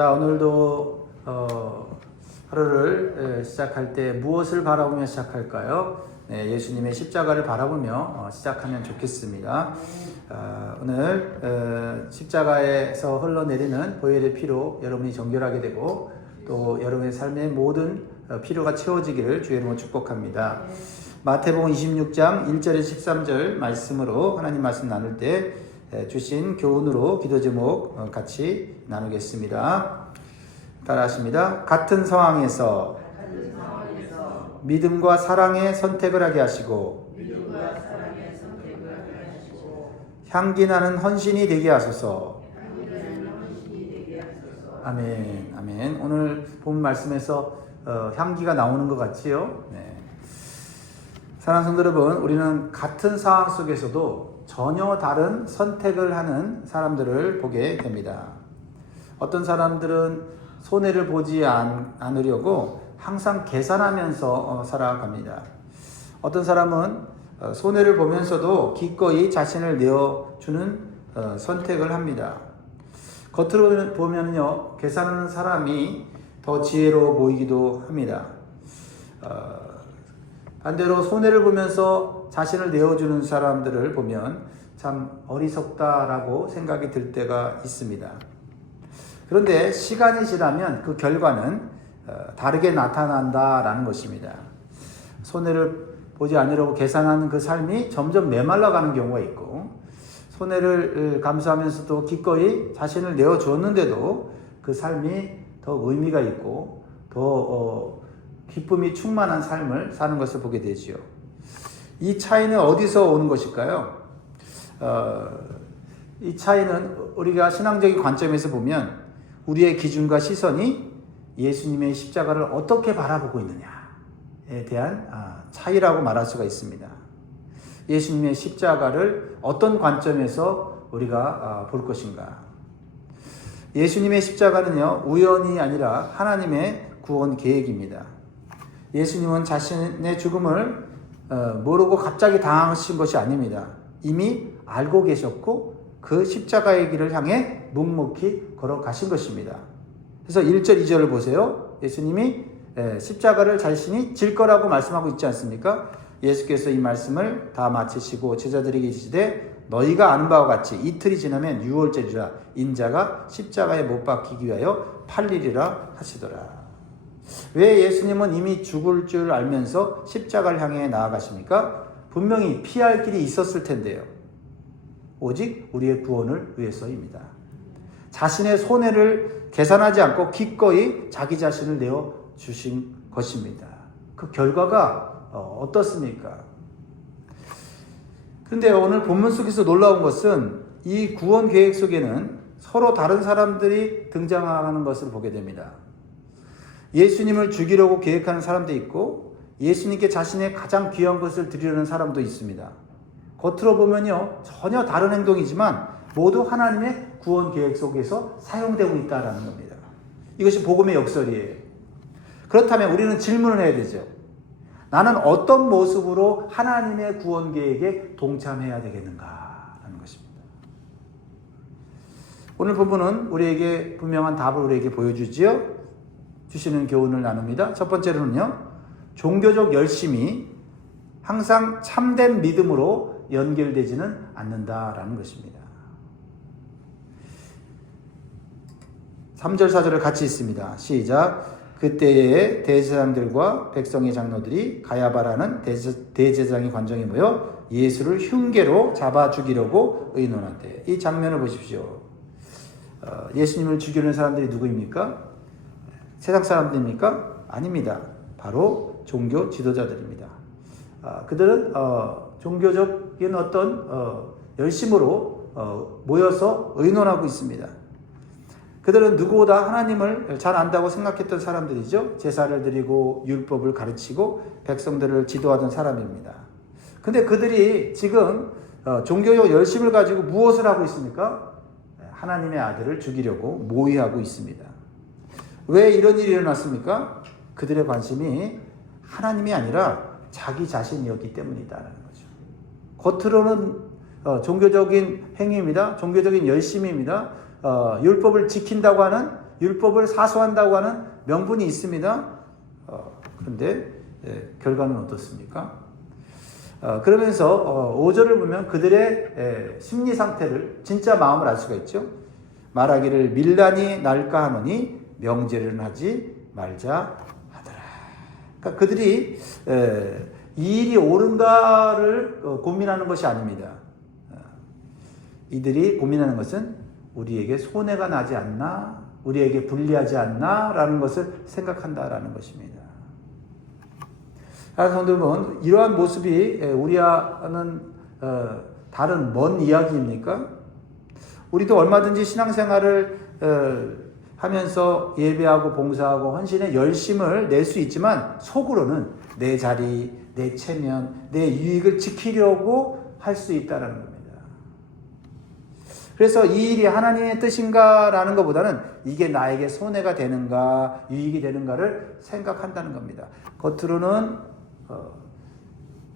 자, 오늘도 하루를 시작할 때 무엇을 바라보며 시작할까요? 네, 예수님의 십자가를 바라보며 시작하면 좋겠습니다. 오늘 십자가에서 흘러내리는 보혈의 피로 여러분이 정결하게 되고 또 여러분의 삶의 모든 필요가 채워지기를 주의 이름으로 축복합니다. 마태복음 26장 1절에서 13절 말씀으로 하나님 말씀 나눌 때 주신 교훈으로 기도 제목 같이 나누겠습니다. 따라하십니다. 같은 상황에서 믿음과 사랑의 선택을 하게 하시고 향기 나는 헌신이 되게 하소서. 아멘, 아멘. 오늘 본 말씀에서 향기가 나오는 것 같지요? 네. 사랑하는 성도 여러분, 우리는 같은 상황 속에서도 전혀 다른 선택을 하는 사람들을 보게 됩니다. 어떤 사람들은 손해를 보지 않으려고 항상 계산하면서 살아갑니다. 어떤 사람은 손해를 보면서도 기꺼이 자신을 내어주는 선택을 합니다. 겉으로 보면요, 계산하는 사람이 더 지혜로워 보이기도 합니다. 반대로 손해를 보면서 자신을 내어주는 사람들을 보면 참 어리석다라고 생각이 들 때가 있습니다. 그런데 시간이 지나면 그 결과는 다르게 나타난다라는 것입니다. 손해를 보지 않으려고 계산하는 그 삶이 점점 메말라가는 경우가 있고, 손해를 감수하면서도 기꺼이 자신을 내어주었는데도 그 삶이 더 의미가 있고 더 기쁨이 충만한 삶을 사는 것을 보게 되지요. 이 차이는 어디서 오는 것일까요? 이 차이는 우리가 신앙적인 관점에서 보면 우리의 기준과 시선이 예수님의 십자가를 어떻게 바라보고 있느냐에 대한 차이라고 말할 수가 있습니다. 예수님의 십자가를 어떤 관점에서 우리가 볼 것인가? 예수님의 십자가는요, 우연이 아니라 하나님의 구원 계획입니다. 예수님은 자신의 죽음을 모르고 갑자기 당하신 것이 아닙니다. 이미 알고 계셨고 그 십자가의 길을 향해 묵묵히 걸어가신 것입니다. 그래서 1절, 2절을 보세요. 예수님이 십자가를 자신이 질 거라고 말씀하고 있지 않습니까? 예수께서 이 말씀을 다 마치시고 제자들에게 이르시되 너희가 아는 바와 같이 이틀이 지나면 유월절이라 인자가 십자가에 못 박히기 위하여 팔리리라 하시더라. 왜 예수님은 이미 죽을 줄 알면서 십자가를 향해 나아가십니까? 분명히 피할 길이 있었을 텐데요. 오직 우리의 구원을 위해서입니다. 자신의 손해를 계산하지 않고 기꺼이 자기 자신을 내어주신 것입니다. 그 결과가 어떻습니까? 그런데 오늘 본문 속에서 놀라운 것은 이 구원 계획 속에는 서로 다른 사람들이 등장하는 것을 보게 됩니다. 예수님을 죽이려고 계획하는 사람도 있고 예수님께 자신의 가장 귀한 것을 드리려는 사람도 있습니다. 겉으로 보면요, 전혀 다른 행동이지만 모두 하나님의 구원 계획 속에서 사용되고 있다는 겁니다. 이것이 복음의 역설이에요. 그렇다면 우리는 질문을 해야 되죠. 나는 어떤 모습으로 하나님의 구원 계획에 동참해야 되겠는가 하는 것입니다. 오늘 본문은 우리에게 분명한 답을 우리에게 보여주지요. 주시는 교훈을 나눕니다. 첫 번째로는요, 종교적 열심이 항상 참된 믿음으로 연결되지는 않는다라는 것입니다. 3절, 4절을 같이 읽습니다. 시작. 그때에 대제사장들과 백성의 장로들이 가야바라는 대제사장의 관정에 모여 예수를 흉계로 잡아 죽이려고 의논한대. 이 장면을 보십시오. 예수님을 죽이려는 사람들이 누구입니까? 세상 사람들입니까? 아닙니다. 바로 종교 지도자들입니다. 그들은 종교적인 어떤 열심으로 모여서 의논하고 있습니다. 그들은 누구보다 하나님을 잘 안다고 생각했던 사람들이죠. 제사를 드리고 율법을 가르치고 백성들을 지도하던 사람입니다. 근데 그들이 지금 종교적 열심을 가지고 무엇을 하고 있습니까? 하나님의 아들을 죽이려고 모의하고 있습니다. 왜 이런 일이 일어났습니까? 그들의 관심이 하나님이 아니라 자기 자신이었기 때문이다라는 거죠. 겉으로는 종교적인 행위입니다. 종교적인 열심입니다. 율법을 지킨다고 하는 율법을 사수한다고 하는 명분이 있습니다. 그런데 결과는 어떻습니까? 그러면서 5절을 보면 그들의 심리 상태를 진짜 마음을 알 수가 있죠. 말하기를 밀란이 날까 하노니 명제를 하지 말자 하더라. 그러니까 그들이 이 일이 옳은가를 고민하는 것이 아닙니다. 이들이 고민하는 것은 우리에게 손해가 나지 않나, 우리에게 불리하지 않나 라는 것을 생각한다라는 것입니다. 사랑하는 성도 여러분, 이러한 모습이 우리와는 다른 먼 이야기입니까? 우리도 얼마든지 신앙생활을 하면서 예배하고 봉사하고 헌신에 열심을 낼 수 있지만 속으로는 내 자리, 내 체면, 내 유익을 지키려고 할 수 있다는 겁니다. 그래서 이 일이 하나님의 뜻인가라는 것보다는 이게 나에게 손해가 되는가, 유익이 되는가를 생각한다는 겁니다. 겉으로는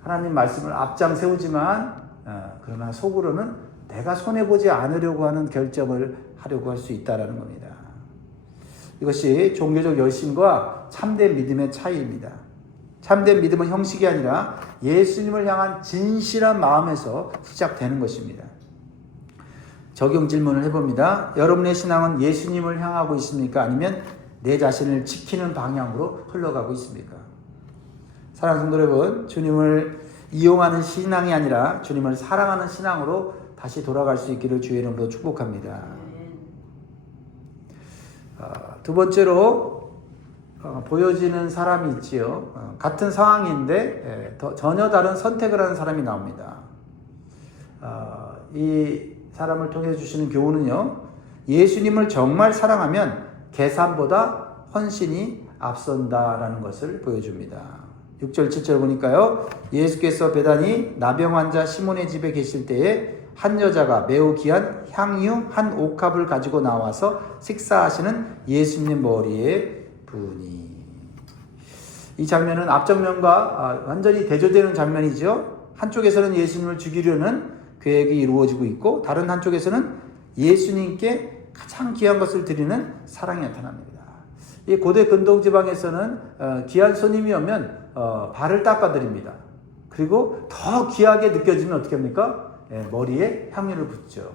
하나님 말씀을 앞장 세우지만 그러나 속으로는 내가 손해보지 않으려고 하는 결정을 하려고 할 수 있다는 겁니다. 이것이 종교적 열심과 참된 믿음의 차이입니다. 참된 믿음은 형식이 아니라 예수님을 향한 진실한 마음에서 시작되는 것입니다. 적용 질문을 해봅니다. 여러분의 신앙은 예수님을 향하고 있습니까? 아니면 내 자신을 지키는 방향으로 흘러가고 있습니까? 사랑하는 성도 여러분, 주님을 이용하는 신앙이 아니라 주님을 사랑하는 신앙으로 다시 돌아갈 수 있기를 주의 이름으로 축복합니다. 두 번째로 보여지는 사람이 있지요. 같은 상황인데 전혀 다른 선택을 하는 사람이 나옵니다. 이 사람을 통해 주시는 교훈은요, 예수님을 정말 사랑하면 계산보다 헌신이 앞선다라는 것을 보여줍니다. 6절 7절 보니까요, 예수께서 베다니 나병 환자 시몬의 집에 계실 때에 한 여자가 매우 귀한 향유 한 옥합을 가지고 나와서 식사하시는 예수님 머리에 부으니. 이 장면은 앞장면과 완전히 대조되는 장면이죠. 한쪽에서는 예수님을 죽이려는 계획이 이루어지고 있고, 다른 한쪽에서는 예수님께 가장 귀한 것을 드리는 사랑이 나타납니다. 이 고대 근동 지방에서는 귀한 손님이 오면 발을 닦아드립니다. 그리고 더 귀하게 느껴지면 어떻게 합니까? 머리에 향유를 붓죠.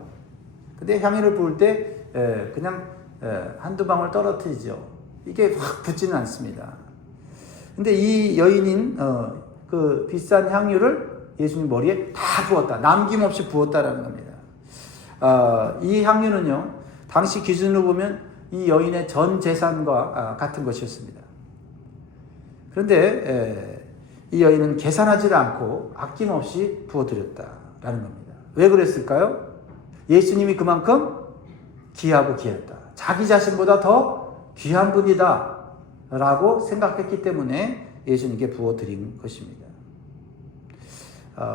근데 향유를 부을 때 그냥 한두 방울 떨어뜨리죠. 이게 확 붙지는 않습니다. 근데 이 여인인 그 비싼 향유를 예수님 머리에 다 부었다. 남김없이 부었다라는 겁니다. 이 향유는요, 당시 기준으로 보면 이 여인의 전 재산과 같은 것이었습니다. 그런데 이 여인은 계산하지 않고 아낌없이 부어드렸다라는 겁니다. 왜 그랬을까요? 예수님이 그만큼 귀하고 귀했다. 자기 자신보다 더 귀한 분이다 라고 생각했기 때문에 예수님께 부어드린 것입니다.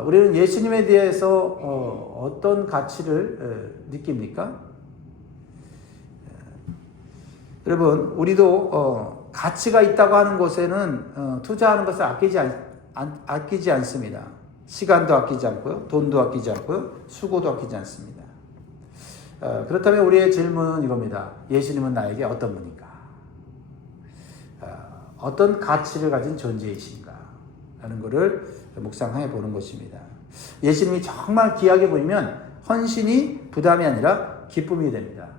우리는 예수님에 대해서 어떤 가치를 느낍니까? 여러분, 우리도 가치가 있다고 하는 곳에는 투자하는 것을 아끼지 않습니다. 시간도 아끼지 않고요, 돈도 아끼지 않고요, 수고도 아끼지 않습니다. 그렇다면 우리의 질문은 이겁니다. 예수님은 나에게 어떤 분인가? 어떤 가치를 가진 존재이신가? 라는 것을 묵상해 보는 것입니다. 예수님이 정말 귀하게 보이면 헌신이 부담이 아니라 기쁨이 됩니다.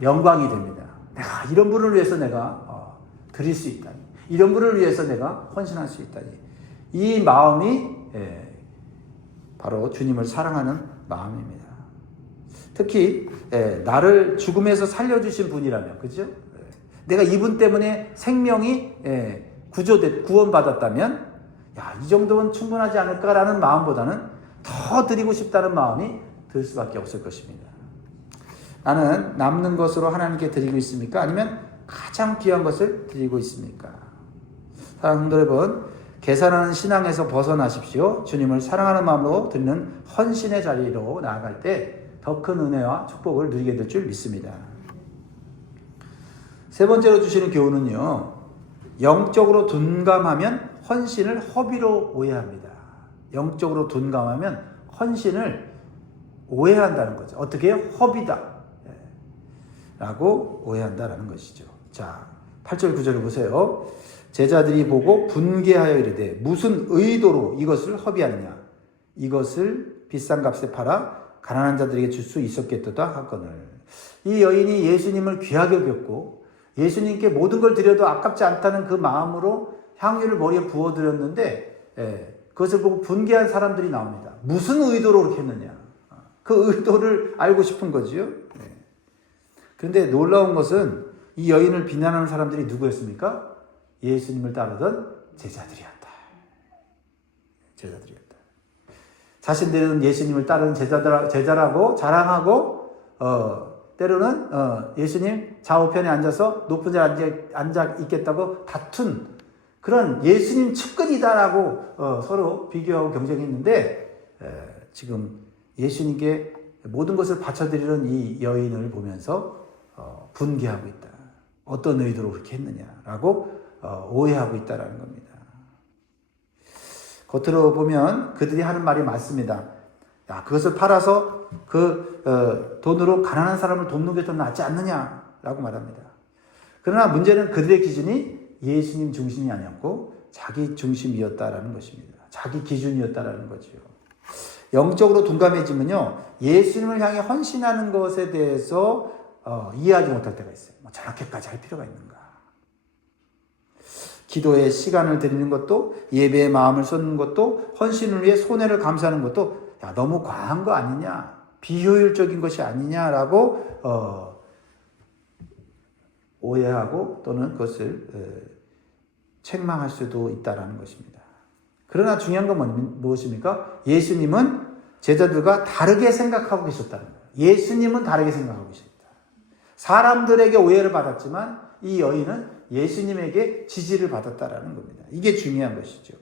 영광이 됩니다. 내가 이런 분을 위해서 내가 드릴 수 있다니, 이런 분을 위해서 내가 헌신할 수 있다니, 이 마음이 바로 주님을 사랑하는 마음입니다. 특히 나를 죽음에서 살려주신 분이라면, 그죠? 내가 이분 때문에 생명이 구원받았다면, 이 정도면 충분하지 않을까라는 마음보다는 더 드리고 싶다는 마음이 들 수밖에 없을 것입니다. 나는 남는 것으로 하나님께 드리고 있습니까? 아니면 가장 귀한 것을 드리고 있습니까? 사랑하는 성도 여러분, 계산하는 신앙에서 벗어나십시오. 주님을 사랑하는 마음으로 드리는 헌신의 자리로 나아갈 때 더 큰 은혜와 축복을 누리게 될 줄 믿습니다. 세 번째로 주시는 교훈은요, 영적으로 둔감하면 헌신을 허비로 오해합니다. 영적으로 둔감하면 헌신을 오해한다는 거죠. 어떻게 해요? 허비다. 라고 오해한다라는 것이죠. 자, 8절 9절을 보세요. 제자들이 보고 분개하여 이르되 무슨 의도로 이것을 허비하느냐. 이것을 비싼 값에 팔아 가난한 자들에게 줄 수 있었겠도다 하거늘. 이 여인이 예수님을 귀하게 여겼고 예수님께 모든 걸 드려도 아깝지 않다는 그 마음으로 향유를 머리에 부어드렸는데 그것을 보고 분개한 사람들이 나옵니다. 무슨 의도로 그렇게 했느냐. 그 의도를 알고 싶은 거지요. 그런데 놀라운 것은 이 여인을 비난하는 사람들이 누구였습니까? 예수님을 따르던 제자들이었다. 제자들이었다. 자신들은 예수님을 따르는 제자라고 자랑하고 때로는 예수님 좌우편에 앉아서 높은 자리에 앉아 있겠다고 다툰 그런 예수님 측근이다라고 서로 비교하고 경쟁했는데 지금 예수님께 모든 것을 바쳐드리는 이 여인을 보면서 분개하고 있다. 어떤 의도로 그렇게 했느냐라고 오해하고 있다라는 겁니다. 겉으로 보면 그들이 하는 말이 맞습니다. 야, 그것을 팔아서 그 돈으로 가난한 사람을 돕는 게 더 낫지 않느냐라고 말합니다. 그러나 문제는 그들의 기준이 예수님 중심이 아니었고 자기 중심이었다라는 것입니다. 자기 기준이었다라는 거죠. 영적으로 둔감해지면요, 예수님을 향해 헌신하는 것에 대해서 이해하지 못할 때가 있어요. 뭐 저렇게까지 할 필요가 있는가? 기도에 시간을 드리는 것도, 예배에 마음을 쏟는 것도, 헌신을 위해 손해를 감수하는 것도 야, 너무 과한 거 아니냐? 비효율적인 것이 아니냐라고 오해하고 또는 그것을 책망할 수도 있다라는 것입니다. 그러나 중요한 건 무엇입니까? 예수님은 제자들과 다르게 생각하고 계셨다는 거예요. 예수님은 다르게 생각하고 계셨다. 사람들에게 오해를 받았지만 이 여인은 예수님에게 지지를 받았다라는 겁니다. 이게 중요한 것이죠.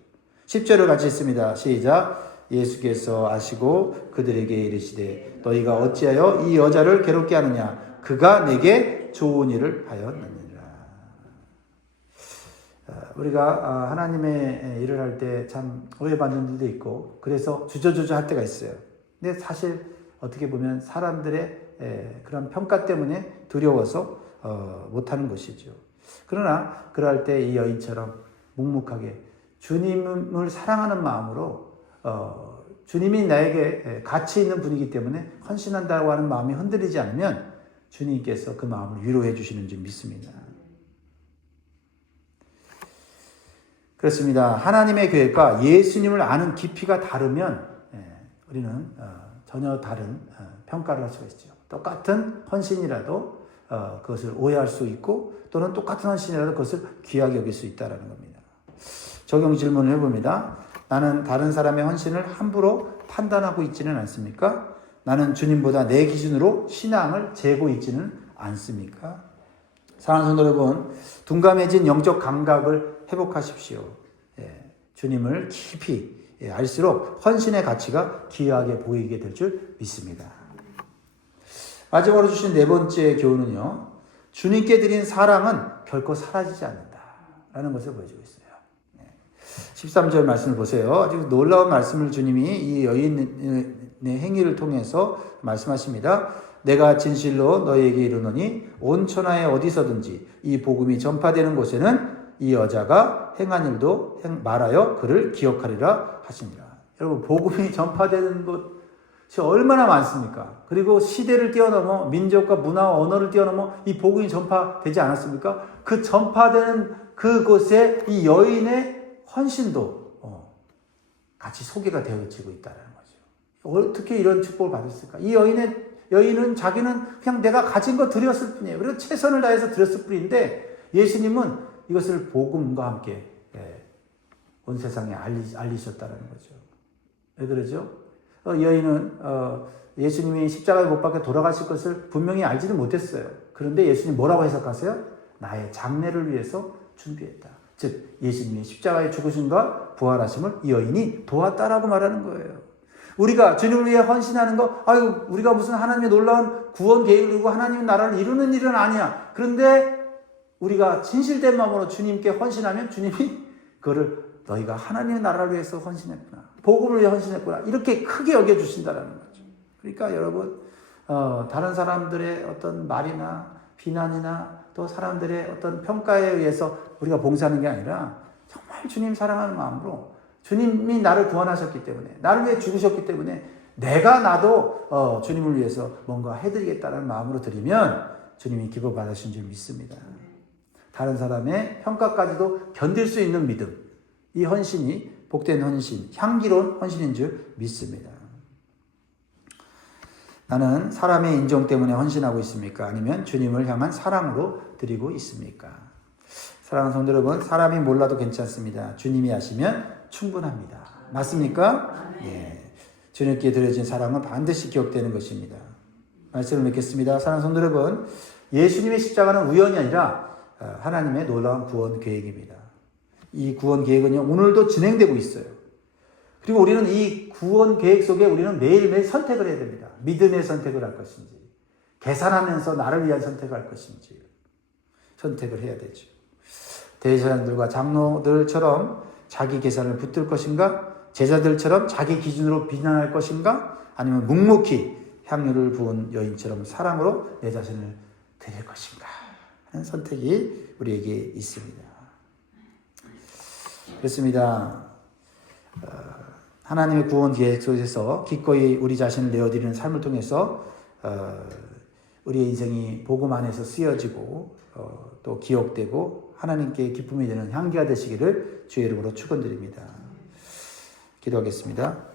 10절을 같이 읽습니다. 시작. 예수께서 아시고 그들에게 이르시되 너희가 어찌하여 이 여자를 괴롭게 하느냐. 그가 내게 좋은 일을 하였느니라. 우리가 하나님의 일을 할 때 참 오해받는 일도 있고 그래서 주저주저 할 때가 있어요. 근데 사실 어떻게 보면 사람들의 그런 평가 때문에 두려워서 못하는 것이죠. 그러나 그럴 때 이 여인처럼 묵묵하게 주님을 사랑하는 마음으로 주님이 나에게 가치 있는 분이기 때문에 헌신한다고 하는 마음이 흔들리지 않으면 주님께서 그 마음을 위로해 주시는 줄 믿습니다. 그렇습니다. 하나님의 계획과 예수님을 아는 깊이가 다르면 우리는 전혀 다른 평가를 할 수가 있죠. 똑같은 헌신이라도 그것을 오해할 수 있고 또는 똑같은 헌신이라도 그것을 귀하게 여길 수 있다는 겁니다. 적용 질문을 해봅니다. 나는 다른 사람의 헌신을 함부로 판단하고 있지는 않습니까? 나는 주님보다 내 기준으로 신앙을 재고 있지는 않습니까? 사랑하는 성도 여러분, 둔감해진 영적 감각을 회복하십시오. 주님을 깊이 알수록 헌신의 가치가 귀하게 보이게 될 줄 믿습니다. 마지막으로 주신 네 번째 교훈은요, 주님께 드린 사랑은 결코 사라지지 않는다라는 것을 보여주고 있어요. 13절 말씀을 보세요. 아주 놀라운 말씀을 주님이 이 여인의 행위를 통해서 말씀하십니다. 내가 진실로 너희에게 이르노니 온 천하에 어디서든지 이 복음이 전파되는 곳에는 이 여자가 행한 일도 말하여 그를 기억하리라 하시니라. 여러분, 복음이 전파되는 곳이 얼마나 많습니까? 그리고 시대를 뛰어넘어 민족과 문화와 언어를 뛰어넘어 이 복음이 전파되지 않았습니까? 그 전파되는 그곳에 이 여인의 헌신도 같이 소개가 되어지고 있다는 거죠. 어떻게 이런 축복을 받았을까? 이 여인은 자기는 그냥 내가 가진 거 드렸을 뿐이에요. 그리고 최선을 다해서 드렸을 뿐인데 예수님은 이것을 복음과 함께 온 세상에 알리셨다는 거죠. 왜 그러죠? 여인은 예수님이 십자가에 못 박혀 돌아가실 것을 분명히 알지는 못했어요. 그런데 예수님 뭐라고 해석하세요? 나의 장래를 위해서 준비했다. 즉 예수님의 십자가의 죽으심과 부활하심을 이 여인이 보았다라고 말하는 거예요. 우리가 주님을 위해 헌신하는 거, 아유, 우리가 무슨 하나님의 놀라운 구원 계획을 이루고 하나님의 나라를 이루는 일은 아니야. 그런데 우리가 진실된 마음으로 주님께 헌신하면 주님이 그거를 너희가 하나님의 나라를 위해서 헌신했구나. 복음을 위해 헌신했구나. 이렇게 크게 여겨주신다는 거죠. 그러니까 여러분, 다른 사람들의 어떤 말이나 비난이나 또 사람들의 어떤 평가에 의해서 우리가 봉사하는 게 아니라 정말 주님 사랑하는 마음으로 주님이 나를 구원하셨기 때문에 나를 위해 죽으셨기 때문에 내가 나도 주님을 위해서 뭔가 해드리겠다는 마음으로 드리면 주님이 기뻐 받으신 줄 믿습니다. 다른 사람의 평가까지도 견딜 수 있는 믿음, 이 헌신이 복된 헌신, 향기로운 헌신인 줄 믿습니다. 나는 사람의 인정 때문에 헌신하고 있습니까? 아니면 주님을 향한 사랑으로 드리고 있습니까? 사랑하는 성도 여러분, 사람이 몰라도 괜찮습니다. 주님이 하시면 충분합니다. 맞습니까? 예. 주님께 드려진 사랑은 반드시 기억되는 것입니다. 말씀을 맺겠습니다. 사랑하는 성도 여러분, 예수님의 십자가는 우연이 아니라 하나님의 놀라운 구원 계획입니다. 이 구원 계획은 오늘도 진행되고 있어요. 그리고 우리는 이 구원 계획 속에 우리는 매일매일 선택을 해야 됩니다. 믿음의 선택을 할 것인지, 계산하면서 나를 위한 선택을 할 것인지 선택을 해야 되죠. 대제사장들과 장로들처럼 자기 계산을 붙들 것인가? 제자들처럼 자기 기준으로 비난할 것인가? 아니면 묵묵히 향유를 부은 여인처럼 사랑으로 내 자신을 드릴 것인가? 하는 선택이 우리에게 있습니다. 그렇습니다. 하나님의 구원 계획 속에서 기꺼이 우리 자신을 내어드리는 삶을 통해서 우리의 인생이 복음 안에서 쓰여지고 또 기억되고 하나님께 기쁨이 되는 향기가 되시기를 주의 이름으로 축원드립니다. 기도하겠습니다.